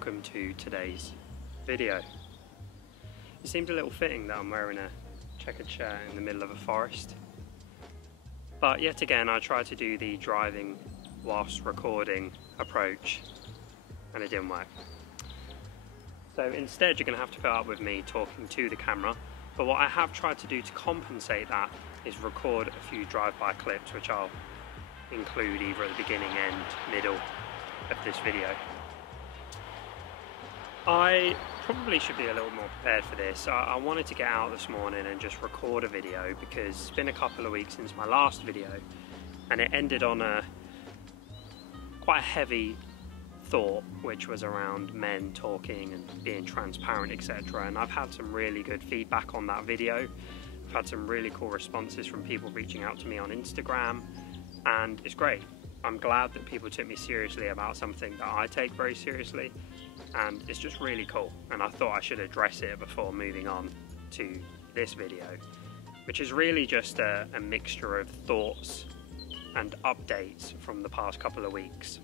welcome to today's video. It seemed a little fitting that I'm wearing a checkered shirt in the middle of a forest, but yet again I tried to do the driving whilst recording approach and it didn't work. So instead you're going to have to put up with me talking to the camera, but what I have tried to do to compensate that is record a few drive-by clips which I'll include either at the beginning, end, middle of this video. I probably should be a little more prepared for this. I wanted to get out this morning and just record a video because it's been a couple of weeks since my last video and it ended on a quite a heavy thought, which was around men talking and being transparent, etc. And I've had some really good feedback on that video. I've had some really cool responses from people reaching out to me on Instagram, and it's great. I'm glad that people took me seriously about something that I take very seriously, and it's just really cool, and I thought I should address it before moving on to this video, which is really just a mixture of thoughts and updates from the past couple of weeks.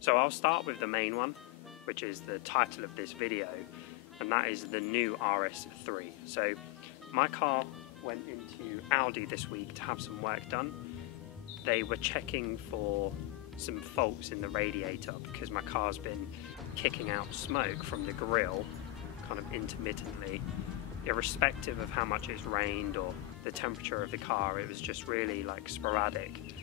So I'll start with the main one, which is the title of this video, and that is the new RS3. So my car went into Audi this week to have some work done. They were checking for some faults in the radiator because my car's been kicking out smoke from the grille kind of intermittently, irrespective of how much it's rained or the temperature of the car. It was just really like sporadic.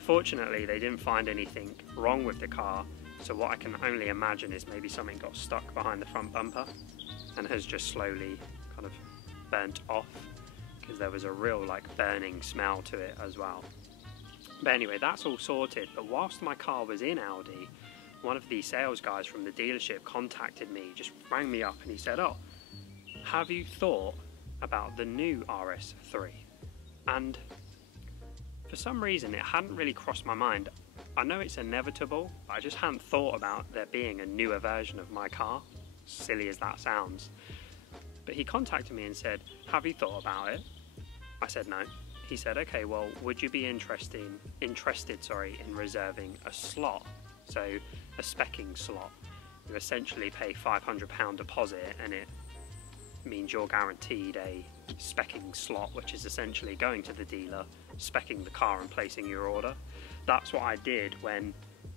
Fortunately they didn't find anything wrong with the car, so what I can only imagine is maybe something got stuck behind the front bumper and has just slowly kind of burnt off, because there was a real like burning smell to it as well. But anyway, that's all sorted. But whilst my car was in Audi, one of the sales guys from the dealership contacted me, just rang me up, and he said, "Oh, have you thought about the new RS3?" And for some reason it hadn't really crossed my mind. I know it's inevitable, but I just hadn't thought about there being a newer version of my car, silly as that sounds. But he contacted me and said, "Have you thought about it?" I said no. He said, "Okay, well, would you be interested in reserving a slot?" So a speccing slot. You essentially pay £500 deposit and it means you're guaranteed a speccing slot, which is essentially going to the dealer, speccing the car and placing your order. That's what I did when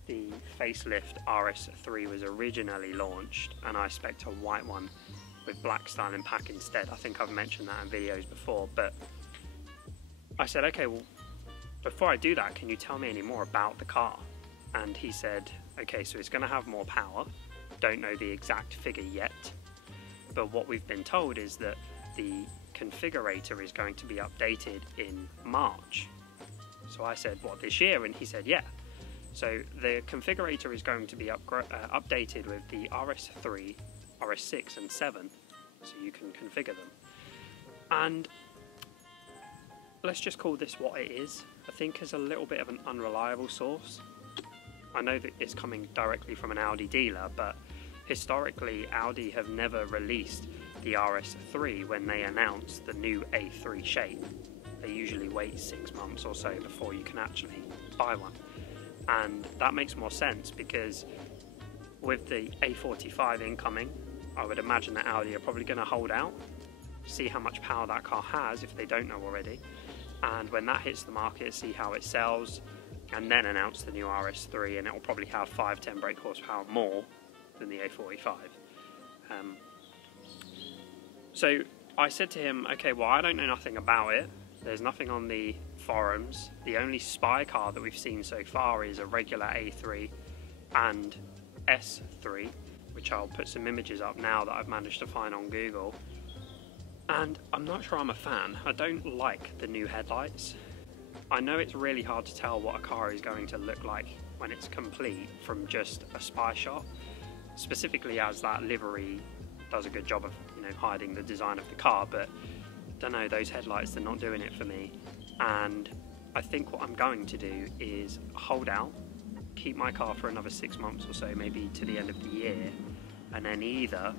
the facelift RS3 was originally launched, and I specced a white one with black styling pack instead. I think I've mentioned that in videos before, but I said, "Okay, well, before I do that, can you tell me any more about the car?" And he said, "Okay, so it's going to have more power. Don't know the exact figure yet, but what we've been told is that the configurator is going to be updated in March." So I said, "What, this year?" And he said, "Yeah." So the configurator is going to be updated with the RS3, RS6 and 7, so you can configure them. And let's just call this what it is. I think is a little bit of an unreliable source. I know that it's coming directly from an Audi dealer, but historically Audi have never released the RS3 when they announce the new A3 shape. They usually wait 6 months or so before you can actually buy one. And that makes more sense because with the A45 incoming, I would imagine that Audi are probably going to hold out, see how much power that car has if they don't know already, and when that hits the market, see how it sells, and then announce the new RS3, and it will probably have 5-10 brake horsepower more than the A45. So I said to him, "Okay, well, I don't know nothing about it. There's nothing on the forums. The only spy car that we've seen so far is a regular A3 and S3, which I'll put some images up now that I've managed to find on Google. And I'm not sure I'm a fan. I don't like the new headlights. I know it's really hard to tell what a car is going to look like when it's complete from just a spy shot, specifically as that livery does a good job of, hiding the design of the car, but I don't know, those headlights, they're not doing it for me. And I think what I'm going to do is hold out, keep my car for another 6 months or so, maybe to the end of the year, and then either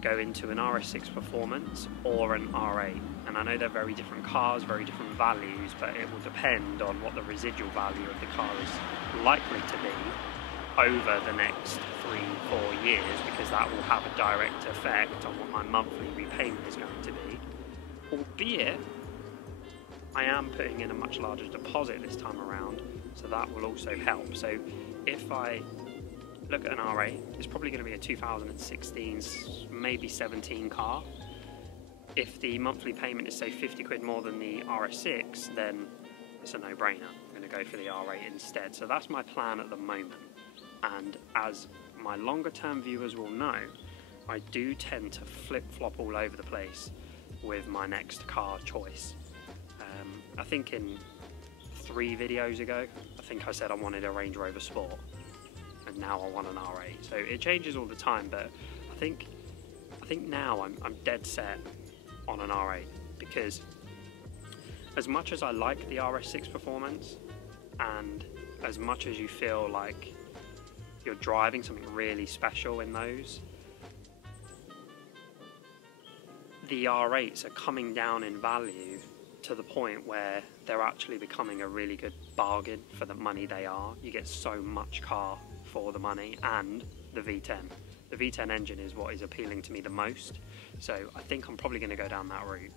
go into an RS6 Performance or an R8. And I know they're very different cars, very different values, but it will depend on what the residual value of the car is likely to be over the next 3-4 years, because that will have a direct effect on what my monthly repayment is going to be, albeit I am putting in a much larger deposit this time around, so that will also help. So if I look at an R8, it's probably going to be a 2016, maybe 17 car. If the monthly payment is say 50 quid more than the RS6, then it's a no-brainer. I'm going to go for the R8 instead. So that's my plan at the moment. And as my longer term viewers will know, I do tend to flip-flop all over the place with my next car choice. I think in 3 videos ago, I think I said I wanted a Range Rover Sport, and now I want an R8. So it changes all the time, but I think now I'm dead set on an R8, because as much as I like the RS6 performance, and as much as you feel like you're driving something really special in those, the R8s are coming down in value to the point where they're actually becoming a really good bargain for the money they are. You get so much car for the money, and the V10. The V10 engine is what is appealing to me the most, so I think I'm probably going to go down that route.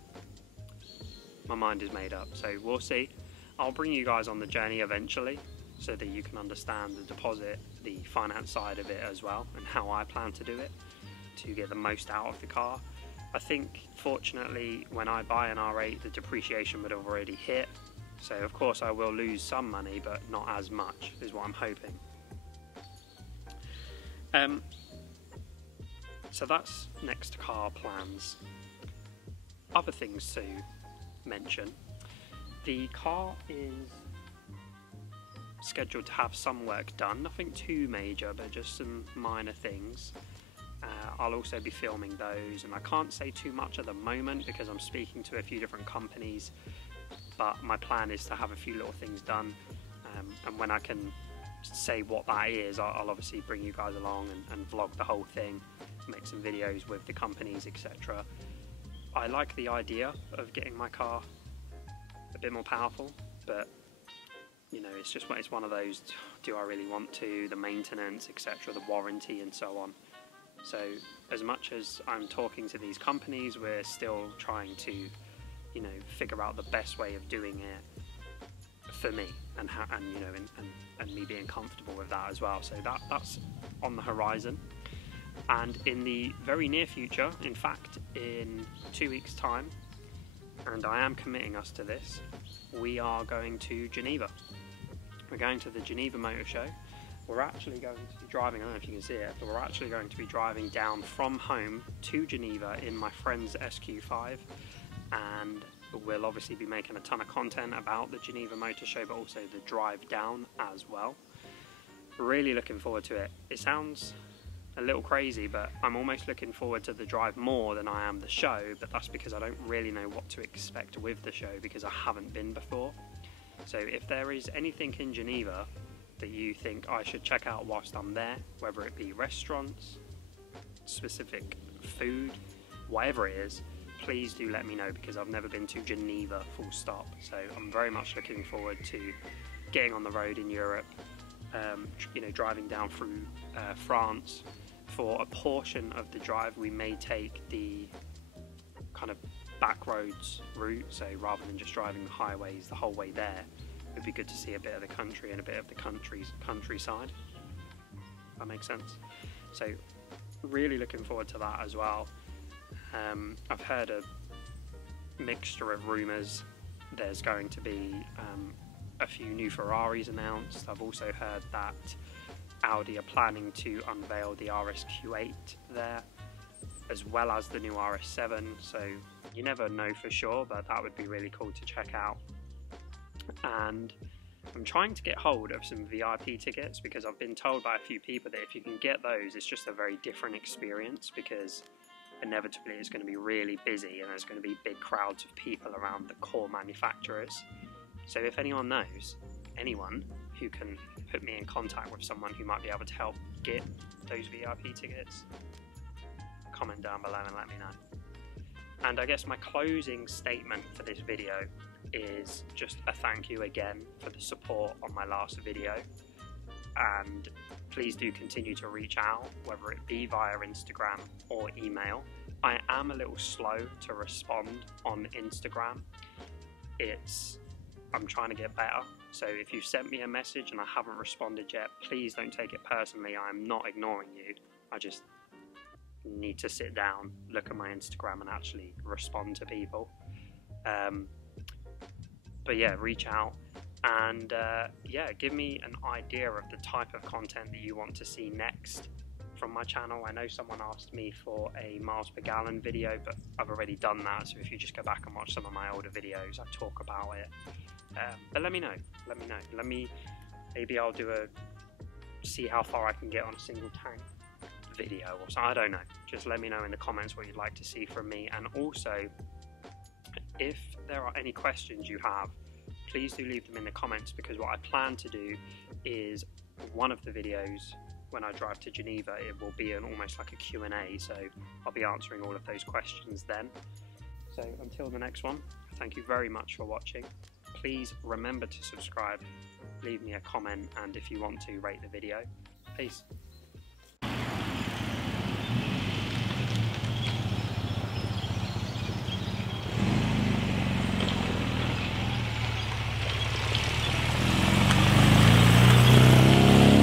My mind is made up, so we'll see. I'll bring you guys on the journey eventually, so that you can understand the deposit, the finance side of it as well, and how I plan to do it to get the most out of the car. I think, fortunately, when I buy an R8, the depreciation would have already hit, so of course I will lose some money, but not as much, is what I'm hoping. So that's next car plans. Other things to mention. The car is scheduled to have some work done, nothing too major, but just some minor things. I'll also be filming those, and I can't say too much at the moment because I'm speaking to a few different companies, but my plan is to have a few little things done, and when I can say what that is, I'll obviously bring you guys along and vlog the whole thing, make some videos with the companies, etc. I like the idea of getting my car a bit more powerful, but you know, it's one of those, do I really want to, the maintenance, etc., the warranty and so on. So as much as I'm talking to these companies, we're still trying to, you know, figure out the best way of doing it for me, and you know, and me being comfortable with that as well. So that's on the horizon. And in the very near future, in fact in 2 weeks time, and I am committing us to this, we are going to Geneva. We're going to the Geneva Motor Show. We're actually going to be driving, I don't know if you can see it, but we're actually going to be driving down from home to Geneva in my friend's SQ5, and we'll obviously be making a ton of content about the Geneva Motor Show, but also the drive down as well. Really looking forward to it. It sounds a little crazy, but I'm almost looking forward to the drive more than I am the show, but that's because I don't really know what to expect with the show because I haven't been before. So if there is anything in Geneva that you think I should check out whilst I'm there, whether it be restaurants, specific food, whatever it is, please do let me know, because I've never been to Geneva full stop. So I'm very much looking forward to getting on the road in Europe, you know, driving down through France. For a portion of the drive we may take the kind of back roads route, so rather than just driving the highways the whole way there, it'd be good to see a bit of the country and a bit of the countryside. That makes sense. So really looking forward to that as well. I've heard a mixture of rumours. There's going to be a few new Ferraris announced. I've also heard that Audi are planning to unveil the RSQ8 there, as well as the new RS7, so you never know for sure, but that would be really cool to check out. And I'm trying to get hold of some VIP tickets, because I've been told by a few people that if you can get those, it's just a very different experience, because inevitably it's going to be really busy and there's going to be big crowds of people around the core manufacturers. So if anyone knows anyone who can put me in contact with someone who might be able to help get those VIP tickets, comment down below and let me know. And I guess my closing statement for this video is just a thank you again for the support on my last video. and please do continue to reach out, whether it be via Instagram or email. I am a little slow to respond on Instagram. I'm trying to get better, so if you've sent me a message and I haven't responded yet, please don't take it personally. I'm not ignoring you. I just need to sit down, look at my Instagram and actually respond to people. But yeah, reach out and yeah, give me an idea of the type of content that you want to see next from my channel. I know someone asked me for a miles per gallon video, but I've already done that, so if you just go back and watch some of my older videos, I talk about it. But let me know, maybe I'll do see how far I can get on a single tank video or something. I don't know, just let me know in the comments what you'd like to see from me. And also, if there are any questions you have, please do leave them in the comments, because what I plan to do is one of the videos when I drive to Geneva, it will be almost like a Q&A, so I'll be answering all of those questions then. So until the next one, thank you very much for watching. Please remember to subscribe, leave me a comment, and if you want to, rate the video. Peace.